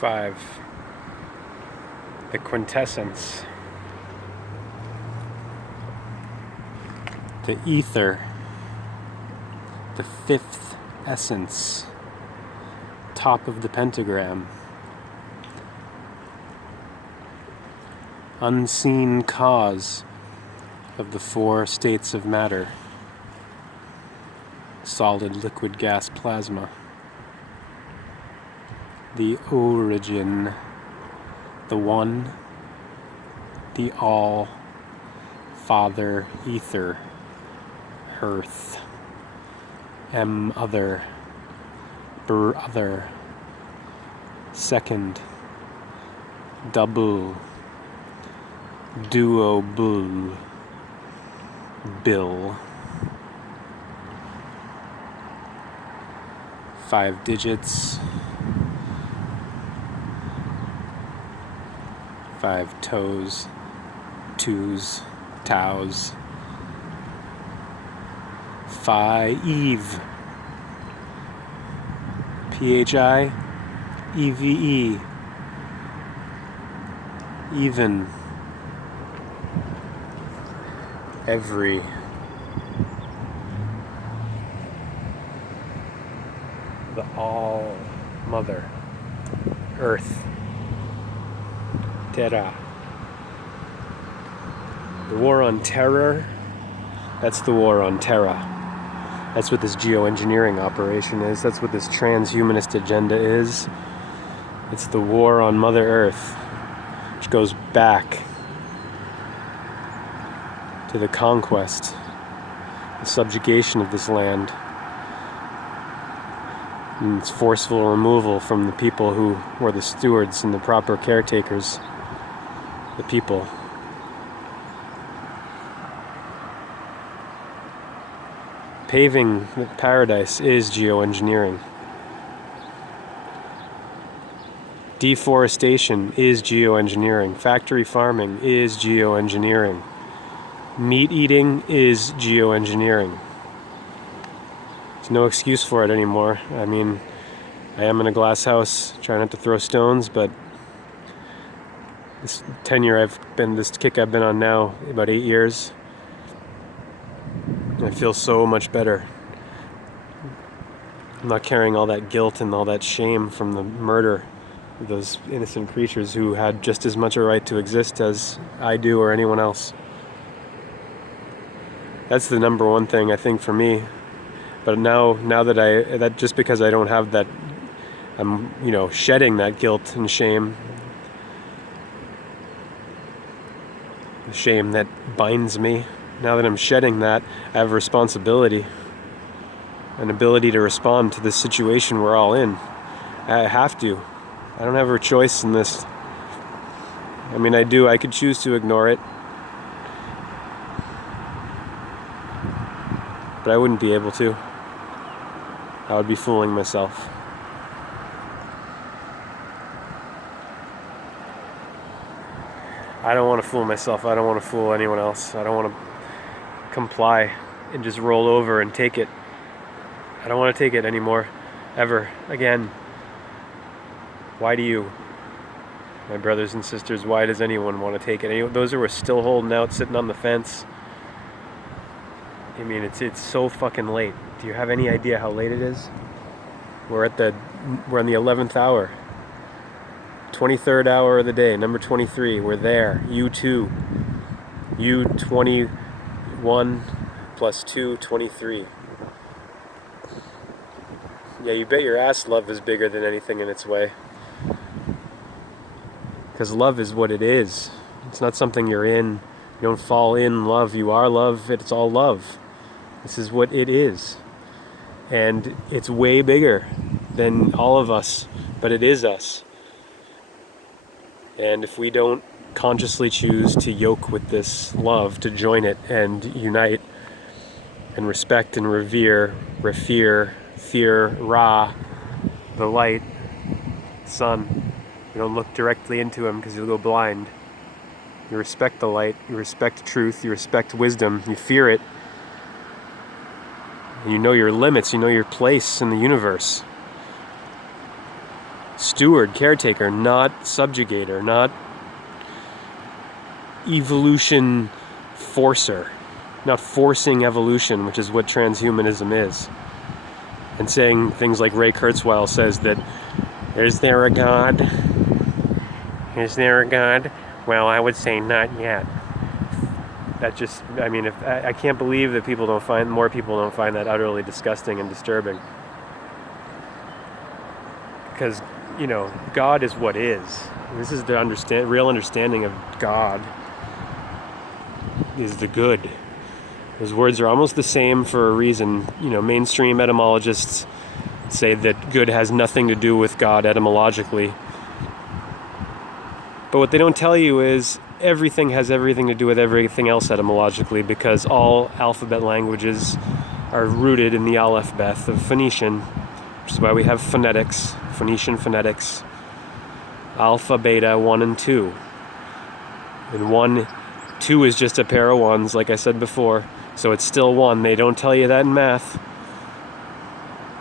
5. The quintessence. The ether. The 5th essence. Top of the pentagram. Unseen cause of the 4 states of matter. Solid, liquid, gas, plasma. The origin. The one. The all. Father, ether. Earth. Other. Brother. Second. Double. Duo bull. Bill. 5 digits. 5 toes. Twos. Tows. Phi-eve. P-H-I-E-V-E. Even. Every. The All Mother. Earth. Terra. The war on terror. That's the war on terra. That's what this geoengineering operation is. That's what this transhumanist agenda is. It's the war on Mother Earth, which goes back to the conquest, the subjugation of this land, and its forceful removal from the people who were the stewards and the proper caretakers, the people. Paving the paradise is geoengineering. Deforestation is geoengineering. Factory farming is geoengineering. Meat eating is geoengineering. There's no excuse for it anymore. I mean, I am in a glass house, trying not to throw stones, but this this kick I've been on now, about 8 years, I feel so much better. I'm not carrying all that guilt and all that shame from the murder of those innocent creatures who had just as much a right to exist as I do or anyone else. That's the number one thing I think for me. But now that just because I don't have that, I'm shedding that guilt and shame, the shame that binds me. Now that I'm shedding that, I have a responsibility, an ability to respond to this situation we're all in. I have to. I don't have a choice in this. I mean, I do. I could choose to ignore it, but I wouldn't be able to. I would be fooling myself. I don't want to fool myself. I don't want to fool anyone else. I don't want to comply and just roll over and take it. I don't want to take it anymore, ever, again. Why do you, my brothers and sisters, why does anyone want to take it? Those who are still holding out, sitting on the fence, I mean, it's so fucking late. Do you have any idea how late it is? We're on the 11th hour. 23rd hour of the day, number 23. We're there. You too. You 21 plus 2, 23. Yeah, you bet your ass love is bigger than anything in its way. Because love is what it is. It's not something you're in. You don't fall in love. You are love. It's all love. This is what it is. And it's way bigger than all of us. But it is us. And if we don't consciously choose to yoke with this love, to join it and unite and respect and revere, fear, Ra, the light, sun. You don't look directly into him because you'll go blind. You respect the light, you respect truth, you respect wisdom, you fear it. You know your limits, you know your place in the universe. steward, caretaker, not subjugator, not evolution forcer, not forcing evolution, which is what transhumanism is. And saying things like Ray Kurzweil says that, is there a God? Is there a God? Well, I would say not yet. That just, I mean, if I can't believe that more people don't find that utterly disgusting and disturbing. Because, you know, God is what is. This is the real understanding of God, is the good. Those words are almost the same for a reason. You know, mainstream etymologists say that good has nothing to do with God etymologically. But what they don't tell you is everything has everything to do with everything else etymologically, because all alphabet languages are rooted in the Aleph Beth of Phoenician, which is why we have phonetics, Phoenician phonetics, alpha, beta, 1 and 2. And 2 is just a pair of ones, like I said before. So it's still 1. They don't tell you that in math.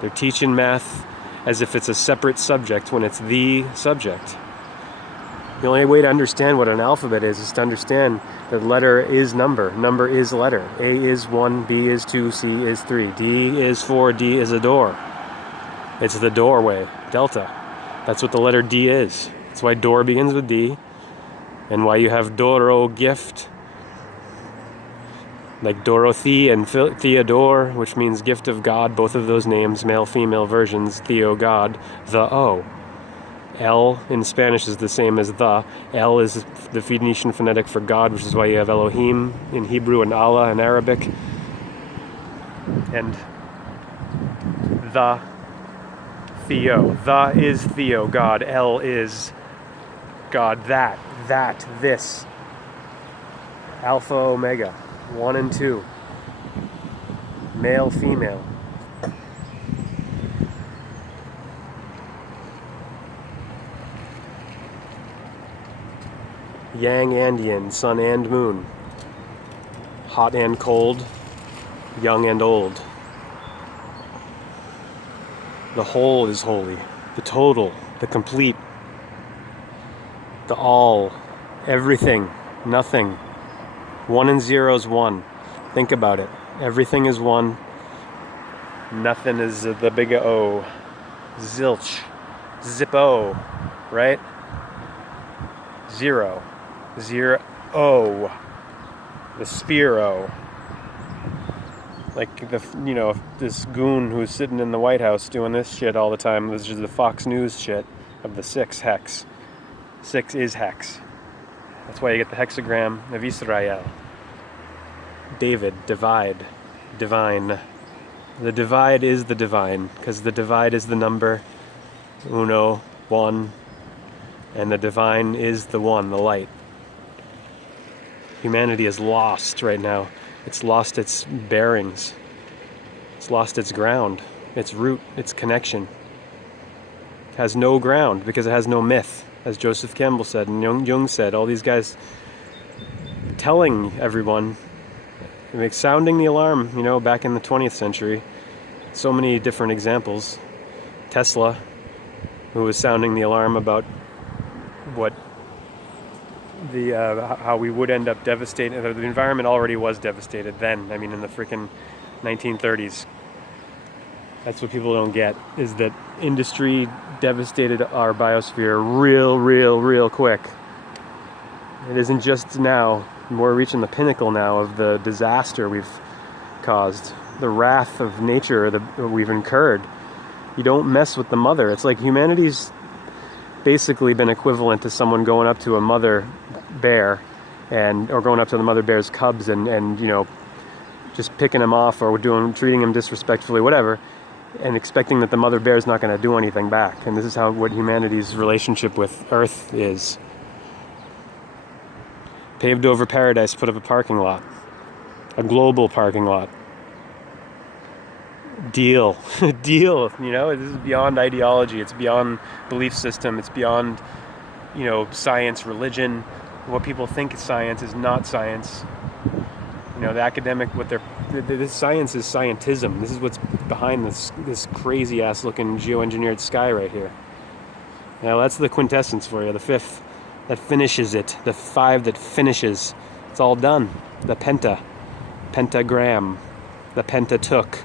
They're teaching math as if it's a separate subject when it's the subject. The only way to understand what an alphabet is to understand that letter is number, number is letter. A is 1, B is 2, C is 3, D is 4, D is a door. It's the doorway, delta. That's what the letter D is. That's why door begins with D, and why you have Doro, gift, like Dorothy and Theodore, which means gift of God, both of those names, male, female versions, Theo, God, the O. L in Spanish is the same as the. L is the Phoenician phonetic for God, which is why you have Elohim in Hebrew and Allah in Arabic. And the, Theo. The is Theo, God. L is God, that, this. Alpha, Omega. 1 and 2. Male, female. Yang and yin, sun and moon. Hot and cold, young and old. The whole is holy. The total, the complete. The all, everything, nothing. 1 and 0 is 1. Think about it. Everything is 1. Nothing is the big O. Zilch. Zippo. Right? 0. 0. O. The Spiro. Like this goon who's sitting in the White House doing this shit all the time. This is the Fox News shit of the 6 hex. 6 is hex. That's why you get the hexagram of Israel. David, divide, divine. The divide is the divine, because the divide is the number, uno, 1, and the divine is the 1, the light. Humanity is lost right now. It's lost its bearings. It's lost its ground, its root, its connection. It has no ground because it has no myth. As Joseph Campbell said, and Jung said, all these guys telling everyone, sounding the alarm, back in the 20th century. So many different examples. Tesla, who was sounding the alarm about what how we would end up devastating. The environment already was devastated then. I mean, in the freaking 1930s. That's what people don't get, is that industry devastated our biosphere real quick. It isn't just now. We're reaching the pinnacle now of the disaster we've caused. The wrath of nature that we've incurred. You don't mess with the mother. It's like humanity's basically been equivalent to someone going up to a mother bear or going up to the mother bear's cubs and just picking them off or treating them disrespectfully, whatever, and expecting that the mother bear is not going to do anything back. And this is what humanity's relationship with Earth is. Paved over paradise, put up a parking lot. A global parking lot. Deal. Deal. This is beyond ideology. It's beyond belief system. It's beyond, science, religion. What people think is science is not science. The academic, this science is scientism. This is what's behind this crazy ass looking geoengineered sky right here. Now that's the quintessence for you. The fifth that finishes it. The five that finishes. It's all done. The pentagram, the Pentateuch.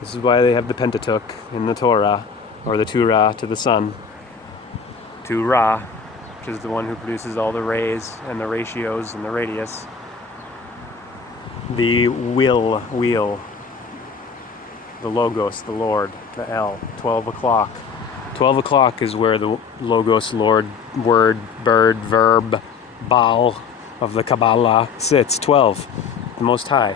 This is why they have the Pentateuch in the Torah, or the Torah to the sun. Torah, which is the one who produces all the rays and the ratios and the radius. The wheel, the logos, the Lord, the L, 12 o'clock. 12 o'clock is where the logos, Lord, word, bird, verb, Baal of the Kabbalah sits. 12, the Most High,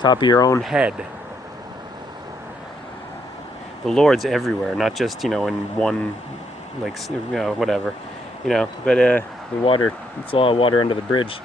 top of your own head. The Lord's everywhere, not just, in one, whatever, but the water, it's a lot of water under the bridge.